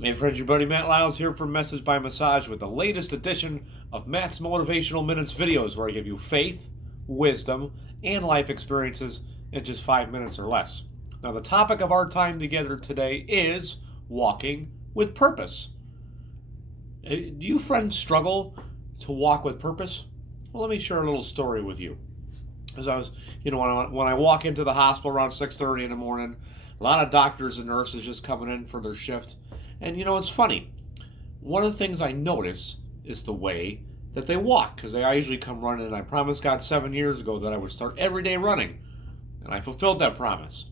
Hey friends, your buddy Matt Lyles here from Message by Massage with the latest edition of Matt's Motivational Minutes videos, where I give you faith, wisdom, and life experiences in just 5 minutes or less. Now, the topic of our time together today is walking with purpose. Do you friends struggle to walk with purpose? Well, let me share a little story with you. As I was, when I walk into the hospital around 6:30 in the morning, a lot of doctors and nurses just coming in for their shift. And it's funny. One of the things I notice is the way that they walk, because I usually come running, and I promised God 7 years ago that I would start every day running, and I fulfilled that promise.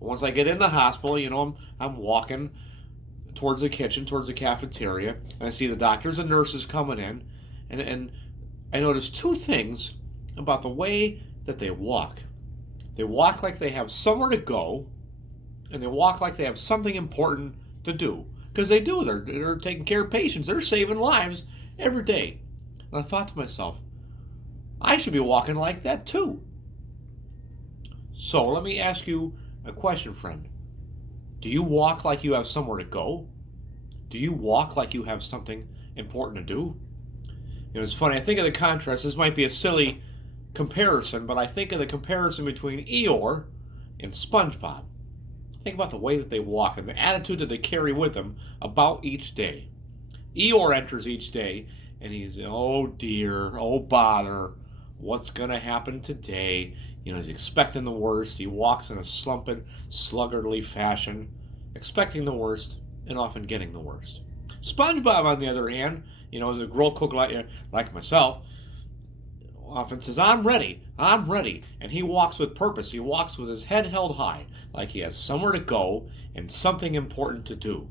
But once I get in the hospital, I'm walking towards the kitchen, towards the cafeteria, and I see the doctors and nurses coming in, and I notice two things about the way that they walk. They walk like they have somewhere to go, and they walk like they have something important to do. Because they do. They're taking care of patients. They're saving lives every day. And I thought to myself, I should be walking like that too. So let me ask you a question, friend. Do you walk like you have somewhere to go? Do you walk like you have something important to do? It's funny. I think of the contrast. This might be a silly comparison, but I think of the comparison between Eeyore and SpongeBob. Think about the way that they walk and the attitude that they carry with them about each day. Eeyore enters each day and he's, oh dear, oh bother, what's going to happen today? He's expecting the worst. He walks in a slumped, sluggardly fashion, expecting the worst and often getting the worst. SpongeBob, on the other hand, is a grill cook like myself, often says, I'm ready, and he walks with purpose. He walks with his head held high, like he has somewhere to go and something important to do.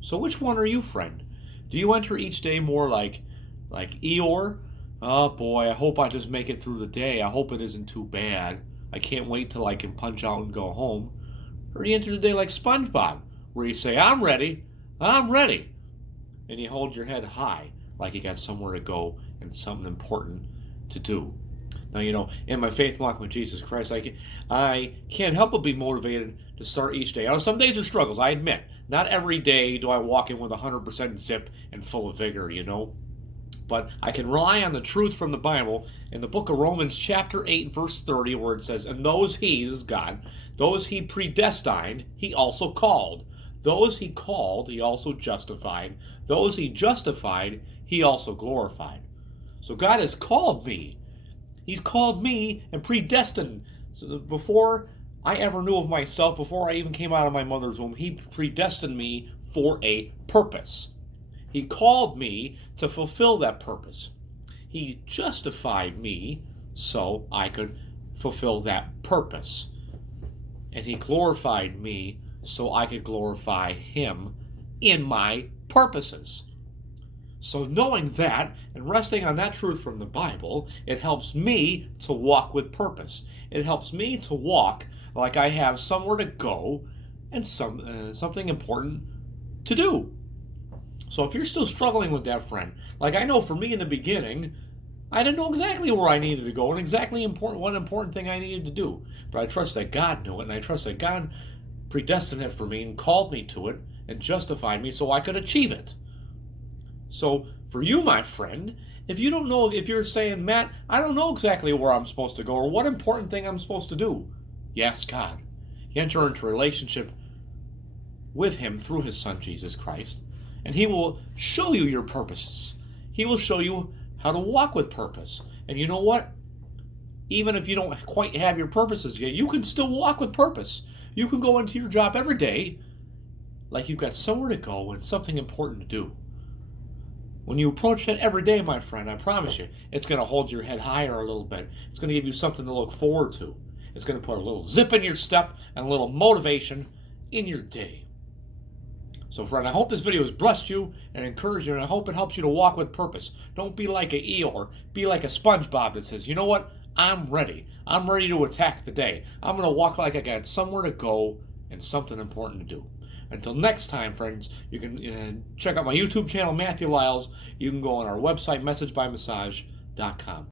So which one are you, friend? Do you enter each day more like Eeyore? Oh boy, I hope I just make it through the day. I hope it isn't too bad. I can't wait till I can punch out and go home. Or do you enter the day like SpongeBob, where you say, I'm ready, and you hold your head high, like you got somewhere to go and something important to do. Now, in my faith walk with Jesus Christ, I can't help but be motivated to start each day. Some days are struggles, I admit. Not every day do I walk in with 100% zip and full of vigor, But I can rely on the truth from the Bible in the book of Romans chapter 8, verse 30, where it says, and those he, this is God, those he predestined, he also called. Those he called, he also justified. Those he justified, he also glorified. So God has called me. He's called me and predestined. So before I ever knew of myself, before I even came out of my mother's womb, he predestined me for a purpose. He called me to fulfill that purpose. He justified me so I could fulfill that purpose. And he glorified me so I could glorify him in my purposes. So knowing that and resting on that truth from the Bible, it helps me to walk with purpose. It helps me to walk like I have somewhere to go and something important to do. So if you're still struggling with that, friend, like I know for me in the beginning, I didn't know exactly where I needed to go and exactly what important thing I needed to do. But I trust that God knew it, and I trust that God predestined it for me and called me to it and justified me so I could achieve it. So for you, my friend, if you don't know, if you're saying, Matt, I don't know exactly where I'm supposed to go or what important thing I'm supposed to do, you ask God. You enter into a relationship with him through his son, Jesus Christ, and he will show you your purposes. He will show you how to walk with purpose. And you know what? Even if you don't quite have your purposes yet, you can still walk with purpose. You can go into your job every day like you've got somewhere to go and something important to do. When you approach that every day, my friend, I promise you, it's going to hold your head higher a little bit. It's going to give you something to look forward to. It's going to put a little zip in your step and a little motivation in your day. So, friend, I hope this video has blessed you and encouraged you, and I hope it helps you to walk with purpose. Don't be like a Eeyore. Be like a SpongeBob that says, you know what? I'm ready. I'm ready to attack the day. I'm going to walk like I got somewhere to go and something important to do. Until next time, friends, you can check out my YouTube channel, Matthew Lyles. You can go on our website, messagebymassage.com.